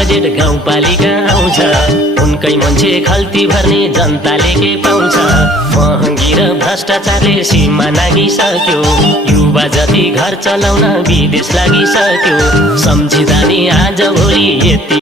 budget गाउँपालिका आउँछ उनकै मान्छे खल्ती भर्ने जनताले के पाउँछ महँगी र भ्रष्टाचारले सीमा नागिसक्यो युवा जति घर चलाउन विदेश लागिसक्यो सम्झिँदा नि आज भोलि यति